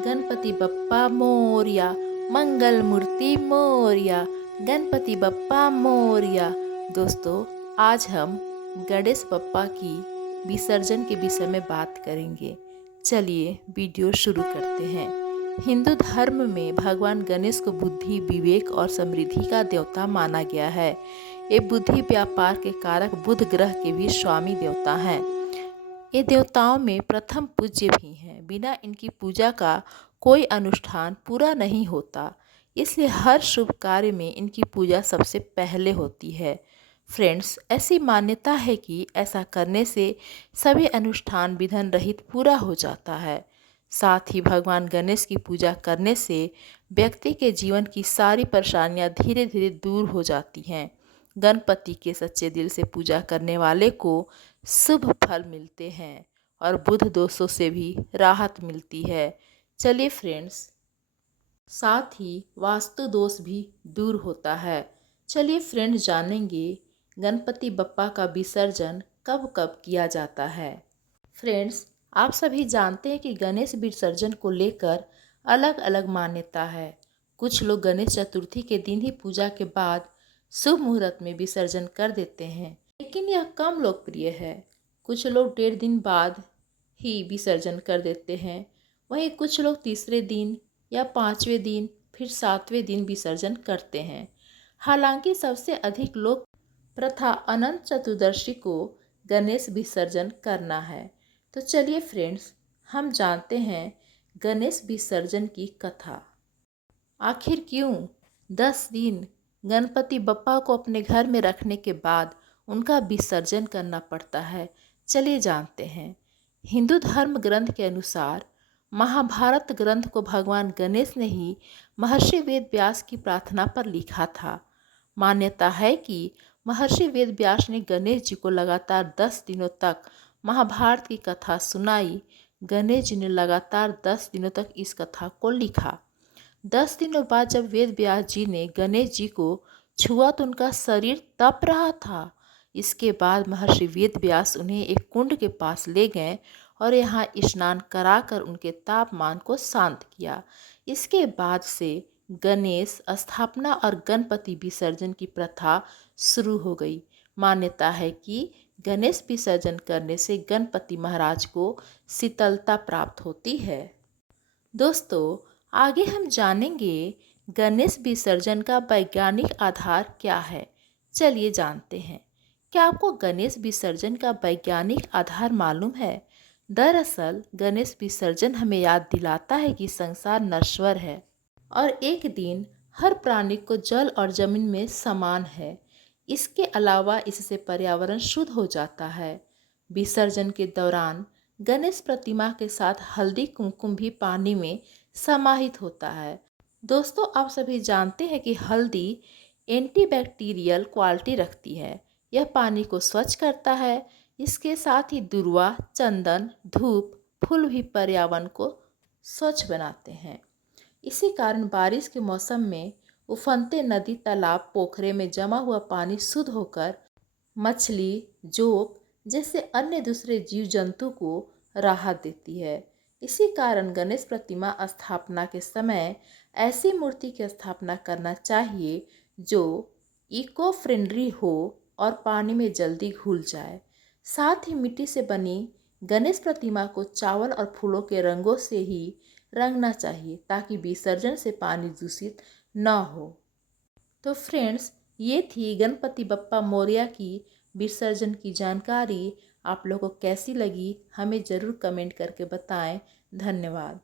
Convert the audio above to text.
गणपति बप्पा मोरया, मंगल मूर्ति मोरया, गणपति बप्पा मोरया। दोस्तों, आज हम गणेश बप्पा की विसर्जन के विषय में बात करेंगे। चलिए वीडियो शुरू करते हैं। हिंदू धर्म में भगवान गणेश को बुद्धि, विवेक और समृद्धि का देवता माना गया है। ये बुद्धि व्यापार के कारक बुध ग्रह के भी स्वामी देवता हैं। ये देवताओं में प्रथम पूज्य भी हैं। बिना इनकी पूजा का कोई अनुष्ठान पूरा नहीं होता, इसलिए हर शुभ कार्य में इनकी पूजा सबसे पहले होती है। फ्रेंड्स, ऐसी मान्यता है कि ऐसा करने से सभी अनुष्ठान विघ्न रहित पूरा हो जाता है। साथ ही भगवान गणेश की पूजा करने से व्यक्ति के जीवन की सारी परेशानियां धीरे धीरे दूर हो जाती हैं। गणपति के सच्चे दिल से पूजा करने वाले को शुभ फल मिलते हैं और बुध दोषों से भी राहत मिलती है। चलिए फ्रेंड्स, साथ ही वास्तु दोष भी दूर होता है। चलिए फ्रेंड्स, जानेंगे गणपति बप्पा का विसर्जन कब कब किया जाता है। फ्रेंड्स, आप सभी जानते हैं कि गणेश विसर्जन को लेकर अलग अलग मान्यता है। कुछ लोग गणेश चतुर्थी के दिन ही पूजा के बाद शुभ मुहूर्त में विसर्जन कर देते हैं, लेकिन यह कम लोकप्रिय है। कुछ लोग 1.5 दिन बाद ही विसर्जन कर देते हैं। वहीं कुछ लोग तीसरे दिन या 5वें दिन, फिर 7वें दिन विसर्जन करते हैं। हालांकि सबसे अधिक लोक प्रथा अनंत चतुर्दशी को गणेश विसर्जन करना है। तो चलिए फ्रेंड्स, हम जानते हैं गणेश विसर्जन की कथा। आखिर क्यों 10 दिन गणपति बप्पा को अपने घर में रखने के बाद उनका विसर्जन करना पड़ता है, चलिए जानते हैं। हिंदू धर्म ग्रंथ के अनुसार महाभारत ग्रंथ को भगवान गणेश ने ही महर्षि वेद व्यास की प्रार्थना पर लिखा था। मान्यता है कि महर्षि वेद व्यास ने गणेश जी को लगातार 10 दिनों तक महाभारत की कथा सुनाई। गणेश जी ने लगातार 10 दिनों तक इस कथा को लिखा। 10 दिनों बाद जब वेद व्यास जी ने गणेश जी को छुआ तो उनका शरीर तप रहा था। इसके बाद महर्षि वेद व्यास उन्हें एक कुंड के पास ले गए और यहाँ स्नान कराकर उनके तापमान को शांत किया। इसके बाद से गणेश स्थापना और गणपति विसर्जन की प्रथा शुरू हो गई। मान्यता है कि गणेश विसर्जन करने से गणपति महाराज को शीतलता प्राप्त होती है। दोस्तों, आगे हम जानेंगे गणेश विसर्जन का वैज्ञानिक आधार क्या है। चलिए जानते हैं। क्या आपको गणेश विसर्जन का वैज्ञानिक आधार मालूम है? दरअसल गणेश विसर्जन हमें याद दिलाता है कि संसार नश्वर है और एक दिन हर प्राणी को जल और जमीन में समान है। इसके अलावा इससे पर्यावरण शुद्ध हो जाता है। विसर्जन के दौरान गणेश प्रतिमा के साथ हल्दी कुमकुम भी पानी में समाहित होता है। दोस्तों, आप सभी जानते हैं कि हल्दी एंटीबैक्टीरियल क्वालिटी रखती है। यह पानी को स्वच्छ करता है। इसके साथ ही दूर्वा, चंदन, धूप, फूल भी पर्यावरण को स्वच्छ बनाते हैं। इसी कारण बारिश के मौसम में उफनते नदी, तालाब, पोखरे में जमा हुआ पानी शुद्ध होकर मछली, जोक जैसे अन्य दूसरे जीव जंतु को राहत देती है। इसी कारण गणेश प्रतिमा स्थापना के समय ऐसी मूर्ति की स्थापना करना चाहिए जो इको फ्रेंडली हो और पानी में जल्दी घुल जाए। साथ ही मिट्टी से बनी गणेश प्रतिमा को चावल और फूलों के रंगों से ही रंगना चाहिए ताकि विसर्जन से पानी दूषित न हो। तो फ्रेंड्स, ये थी गणपति बप्पा मोरया की विसर्जन की जानकारी। आप लोगों को कैसी लगी हमें ज़रूर कमेंट करके बताएं। धन्यवाद।